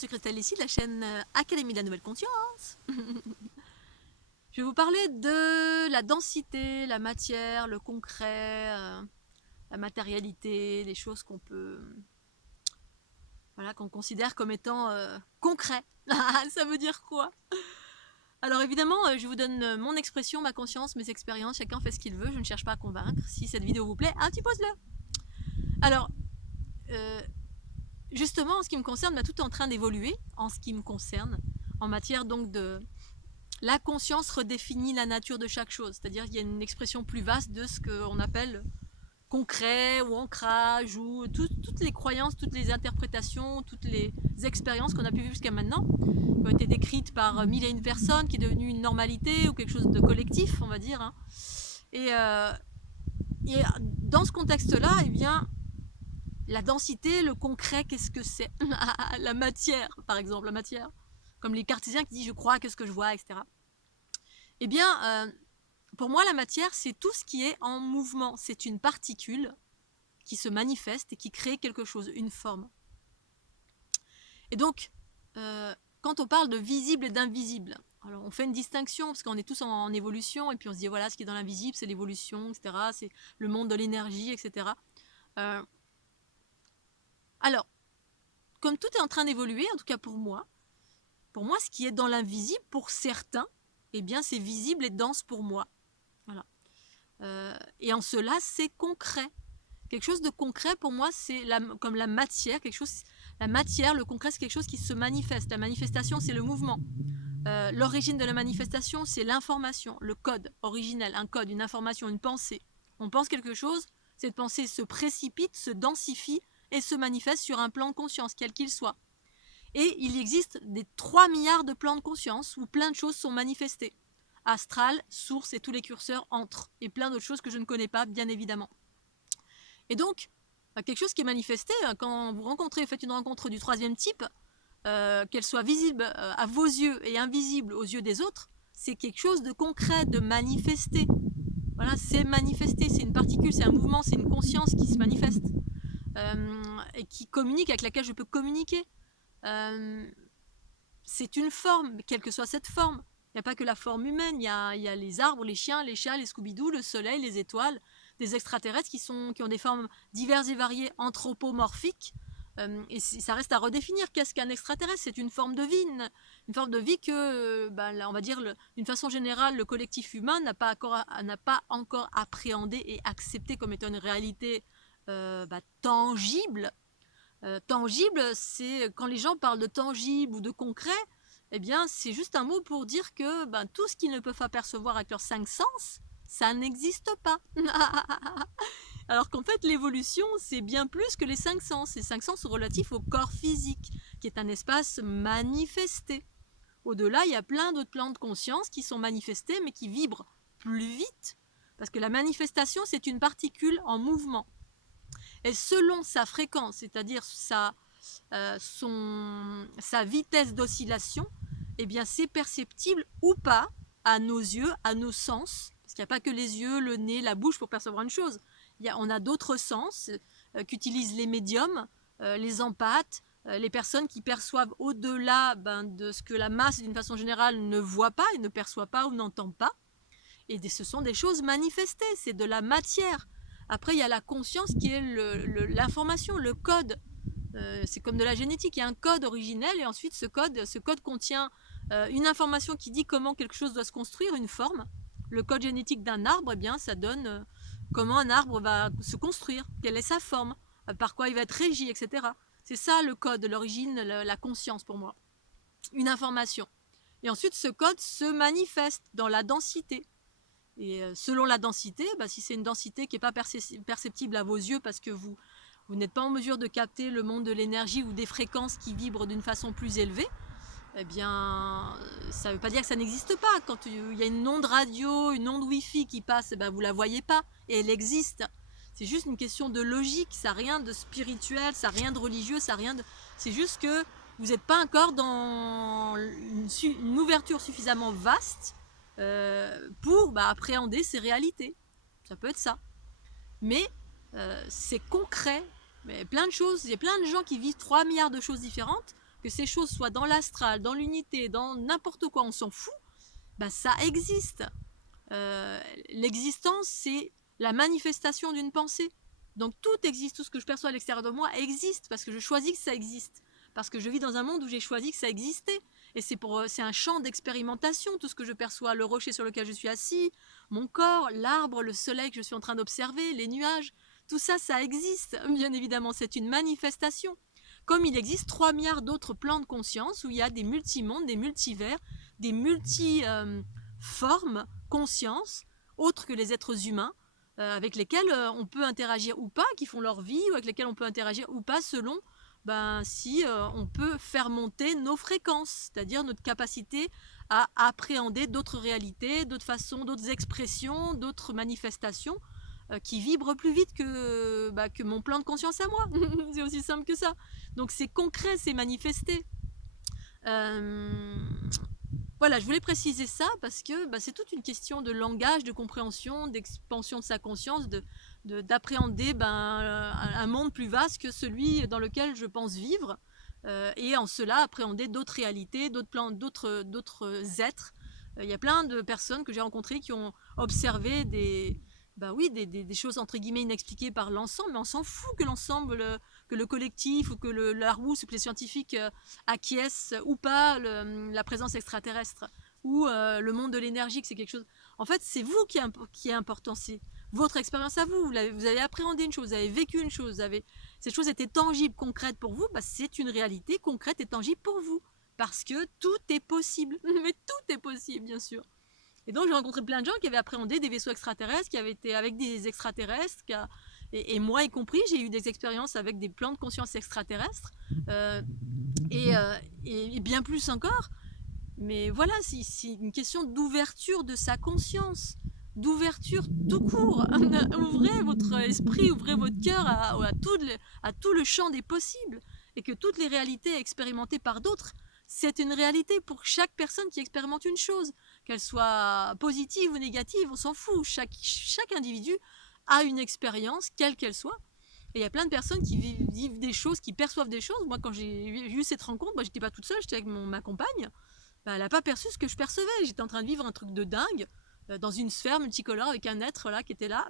Monsieur Christelle ici, de la chaîne Académie de la Nouvelle Conscience. Je vais vous parler de la densité, la matière, le concret, la matérialité, les choses qu'on peut, voilà, qu'on considère comme étant concret. Ça veut dire quoi? Alors évidemment, je vous donne mon expression, ma conscience, mes expériences, chacun fait ce qu'il veut, je ne cherche pas à convaincre. Si cette vidéo vous plaît, un petit pouce bleu. Alors, justement, en ce qui me concerne, tout est en train d'évoluer, en ce qui me concerne, en matière donc de... La conscience redéfinit la nature de chaque chose, c'est-à-dire qu'il y a une expression plus vaste de ce qu'on appelle concret ou ancrage, ou toutes les croyances, toutes les interprétations, toutes les expériences qu'on a pu vivre jusqu'à maintenant, qui ont été décrites par mille et une personnes, qui est devenue une normalité ou quelque chose de collectif, on va dire. Hein. Et dans ce contexte-là, eh bien, la densité, le concret, qu'est-ce que c'est? La matière, par exemple, la matière. Comme les cartésiens qui disent je crois que ce que je vois, etc. Eh bien, pour moi, la matière, c'est tout ce qui est en mouvement. C'est une particule qui se manifeste et qui crée quelque chose, une forme. Et donc, quand on parle de visible et d'invisible, alors on fait une distinction parce qu'on est tous en évolution et puis on se dit voilà, ce qui est dans l'invisible, c'est l'évolution, etc. C'est le monde de l'énergie, etc. Alors, comme tout est en train d'évoluer, en tout cas pour moi, ce qui est dans l'invisible, pour certains, eh bien, c'est visible et dense pour moi. Voilà. Et en cela, c'est concret. Quelque chose de concret, pour moi, c'est comme la matière. La matière, le concret, c'est quelque chose qui se manifeste. La manifestation, c'est le mouvement. L'origine de la manifestation, c'est l'information, le code originel, un code, une information, une pensée. On pense quelque chose, cette pensée se précipite, se densifie et se manifeste sur un plan de conscience, quel qu'il soit. Et il existe des 3 milliards de plans de conscience où plein de choses sont manifestées. Astral, source et tous les curseurs entrent. Et plein d'autres choses que je ne connais pas, bien évidemment. Et donc, quelque chose qui est manifesté, quand vous rencontrez, faites une rencontre du 3e type, qu'elle soit visible à vos yeux et invisible aux yeux des autres, c'est quelque chose de concret, de manifesté. Voilà, c'est manifesté, c'est une particule, c'est un mouvement, c'est une conscience qui se manifeste. Et qui communique, avec laquelle je peux communiquer. C'est une forme, quelle que soit cette forme. Il n'y a pas que la forme humaine, il y a les arbres, les chiens, les chats, les Scooby-Doo, le soleil, les étoiles, des extraterrestres qui ont des formes diverses et variées, anthropomorphiques. Et ça reste à redéfinir. Qu'est-ce qu'un extraterrestre? C'est une forme de vie, une forme de vie que, on va dire, d'une façon générale, le collectif humain n'a pas encore appréhendé et accepté comme étant une réalité tangible. Tangible, c'est quand les gens parlent de tangible ou de concret, eh bien, c'est juste un mot pour dire que tout ce qu'ils ne peuvent pas percevoir avec leurs 5 sens, ça n'existe pas. Alors qu'en fait, l'évolution, c'est bien plus que les 5 sens. Les 5 sens sont relatifs au corps physique, qui est un espace manifesté. Au-delà, il y a plein d'autres plans de conscience qui sont manifestés, mais qui vibrent plus vite. Parce que la manifestation, c'est une particule en mouvement. Et selon sa fréquence, c'est-à-dire sa vitesse d'oscillation, eh bien c'est perceptible ou pas à nos yeux, à nos sens, parce qu'il n'y a pas que les yeux, le nez, la bouche pour percevoir une chose. On a d'autres sens qu'utilisent les médiums, les empathes, les personnes qui perçoivent au-delà de ce que la masse, d'une façon générale, ne voit pas et ne perçoit pas ou n'entend pas. Et ce sont des choses manifestées, c'est de la matière. Après, il y a la conscience qui est l'information, le code. C'est comme de la génétique, il y a un code originel et ensuite ce code contient une information qui dit comment quelque chose doit se construire, une forme. Le code génétique d'un arbre, eh bien, ça donne comment un arbre va se construire, quelle est sa forme, par quoi il va être régi, etc. C'est ça le code, l'origine, la conscience pour moi. Une information. Et ensuite, ce code se manifeste dans la densité. Et selon la densité, si c'est une densité qui n'est pas perceptible à vos yeux parce que vous n'êtes pas en mesure de capter le monde de l'énergie ou des fréquences qui vibrent d'une façon plus élevée, eh bien, ça ne veut pas dire que ça n'existe pas. Quand il y a une onde radio, une onde Wi-Fi qui passe, vous ne la voyez pas et elle existe. C'est juste une question de logique, ça n'a rien de spirituel, ça n'a rien de religieux, c'est juste que vous n'êtes pas encore dans une ouverture suffisamment vaste pour appréhender ces réalités. Ça peut être ça. Mais c'est concret. Mais plein de choses, il y a plein de gens qui vivent 3 milliards de choses différentes. que ces choses soient dans l'astral, dans l'unité, dans n'importe quoi, on s'en fout, bah ça existe. L'existence, c'est la manifestation d'une pensée. Donc tout existe, tout ce que je perçois à l'extérieur de moi existe, parce que je choisis que ça existe. Parce que je vis dans un monde où j'ai choisi que ça existait. Et c'est un champ d'expérimentation, tout ce que je perçois, le rocher sur lequel je suis assis, mon corps, l'arbre, le soleil que je suis en train d'observer, les nuages, tout ça, ça existe. Bien évidemment, c'est une manifestation. Comme il existe 3 milliards d'autres plans de conscience où il y a des multimondes, des multivers, des multiformes, conscience, autres que les êtres humains, avec lesquels on peut interagir ou pas, qui font leur vie, ou avec lesquels on peut interagir ou pas, selon si on peut faire monter nos fréquences, c'est-à-dire notre capacité à appréhender d'autres réalités, d'autres façons, d'autres expressions, d'autres manifestations qui vibrent plus vite que mon plan de conscience à moi. C'est aussi simple que ça. Donc c'est concret, c'est manifesté. Voilà, je voulais préciser ça parce que c'est toute une question de langage, de compréhension, d'expansion de sa conscience, d'appréhender un monde plus vaste que celui dans lequel je pense vivre, et en cela appréhender d'autres réalités, d'autres plans, d'autres êtres. Il y a plein de personnes que j'ai rencontrées qui ont observé des choses entre guillemets inexpliquées par l'ensemble, mais on s'en fout que l'ensemble, que le collectif ou que la Larousse ou que les scientifiques acquiescent ou pas la présence extraterrestre ou le monde de l'énergie, que c'est quelque chose. En fait, c'est vous qui est important, c'est votre expérience à vous. Vous avez appréhendé une chose, vous avez vécu une chose, cette chose était tangible, concrète pour vous, c'est une réalité concrète et tangible pour vous. Parce que tout est possible. Mais tout est possible, bien sûr. Et donc j'ai rencontré plein de gens qui avaient appréhendé des vaisseaux extraterrestres, qui avaient été avec des extraterrestres, et moi y compris, j'ai eu des expériences avec des plans de conscience extraterrestres, et bien plus encore. Mais voilà, c'est une question d'ouverture de sa conscience, d'ouverture tout court. Ouvrez votre esprit, ouvrez votre cœur à tout le champ des possibles, et que toutes les réalités expérimentées par d'autres, c'est une réalité pour chaque personne qui expérimente une chose, qu'elle soit positive ou négative, on s'en fout. Chaque individu a une expérience, quelle qu'elle soit. Et il y a plein de personnes qui vivent des choses, qui perçoivent des choses. Moi, quand j'ai eu cette rencontre, j'étais pas toute seule, j'étais avec ma compagne. Elle n'a pas perçu ce que je percevais. J'étais en train de vivre un truc de dingue, dans une sphère multicolore avec un être là qui était là.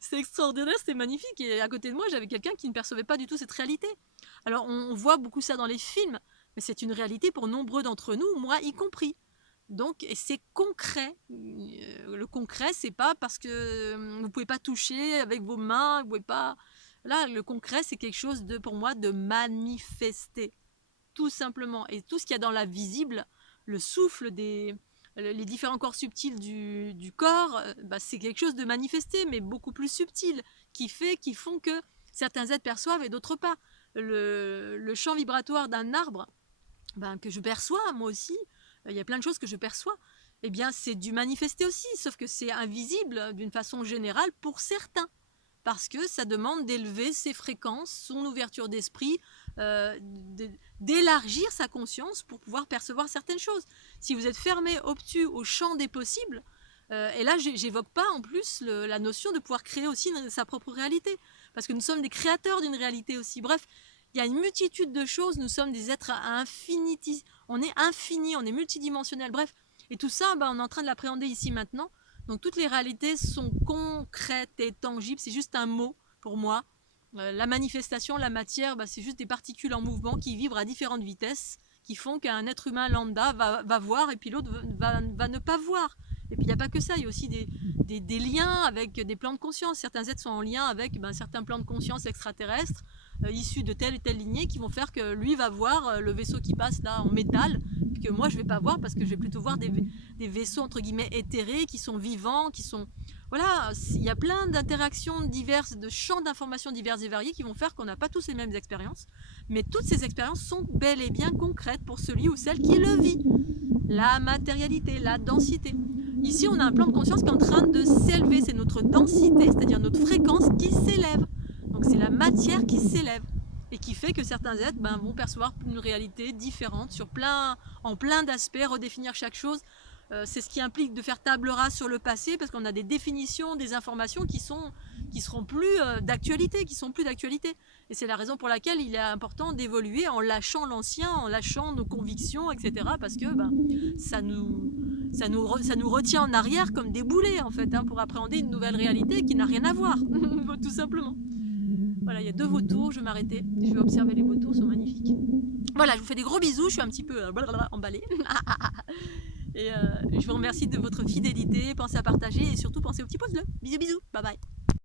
C'était extraordinaire, c'était magnifique. Et à côté de moi, j'avais quelqu'un qui ne percevait pas du tout cette réalité. Alors, on voit beaucoup ça dans les films, mais c'est une réalité pour nombreux d'entre nous, moi y compris. Donc, et c'est concret. Le concret, c'est pas parce que vous pouvez pas toucher avec vos mains, vous pouvez pas. Là, le concret, c'est quelque chose pour moi, de manifesté, tout simplement. Et tout ce qu'il y a dans la visible, le souffle les différents corps subtils du corps, c'est quelque chose de manifesté, mais beaucoup plus subtil, qui font que certains êtres perçoivent et d'autres pas. Le champ vibratoire d'un arbre, que je perçois moi aussi, il y a plein de choses que je perçois, eh bien c'est du manifesté aussi, sauf que c'est invisible d'une façon générale pour certains, parce que ça demande d'élever ses fréquences, son ouverture d'esprit, d'élargir sa conscience pour pouvoir percevoir certaines choses. Si vous êtes fermé, obtus au champ des possibles, et là j'évoque pas en plus la notion de pouvoir créer aussi sa propre réalité, parce que nous sommes des créateurs d'une réalité aussi. Bref, il y a une multitude de choses, nous sommes des êtres on est infini, on est multidimensionnel, bref. Et tout ça, on est en train de l'appréhender ici maintenant. Donc toutes les réalités sont concrètes et tangibles, c'est juste un mot pour moi. La manifestation, la matière, c'est juste des particules en mouvement qui vibrent à différentes vitesses, qui font qu'un être humain lambda va voir et puis l'autre va ne pas voir. Et puis il n'y a pas que ça, il y a aussi des liens avec des plans de conscience. Certains êtres sont en lien avec certains plans de conscience extraterrestres, issus de telle et telle lignée, qui vont faire que lui va voir le vaisseau qui passe là en métal, puis que moi je vais pas voir, parce que je vais plutôt voir des vaisseaux entre guillemets éthérés, qui sont vivants, qui sont... Voilà, il y a plein d'interactions diverses, de champs d'informations divers et variés qui vont faire qu'on n'a pas tous les mêmes expériences, mais toutes ces expériences sont bel et bien concrètes pour celui ou celle qui le vit. La matérialité, la densité. Ici, on a un plan de conscience qui est en train de s'élever, c'est notre densité, c'est-à-dire notre fréquence qui s'élève. Donc c'est la matière qui s'élève et qui fait que certains êtres vont percevoir une réalité différente en plein d'aspects, redéfinir chaque chose. C'est ce qui implique de faire table rase sur le passé, parce qu'on a des définitions, des informations qui qui seront plus d'actualité, qui sont plus d'actualité. Et c'est la raison pour laquelle il est important d'évoluer en lâchant l'ancien, en lâchant nos convictions, etc. Parce que ça nous retient en arrière comme des boulets, en fait, pour appréhender une nouvelle réalité qui n'a rien à voir, tout simplement. Voilà, il y a 2 vautours, je vais m'arrêter, je vais observer les vautours, ils sont magnifiques. Voilà, je vous fais des gros bisous, je suis un petit peu emballée. Et je vous remercie de votre fidélité, pensez à partager et surtout pensez au petit pouce bleu. Bisous bisous, bye bye.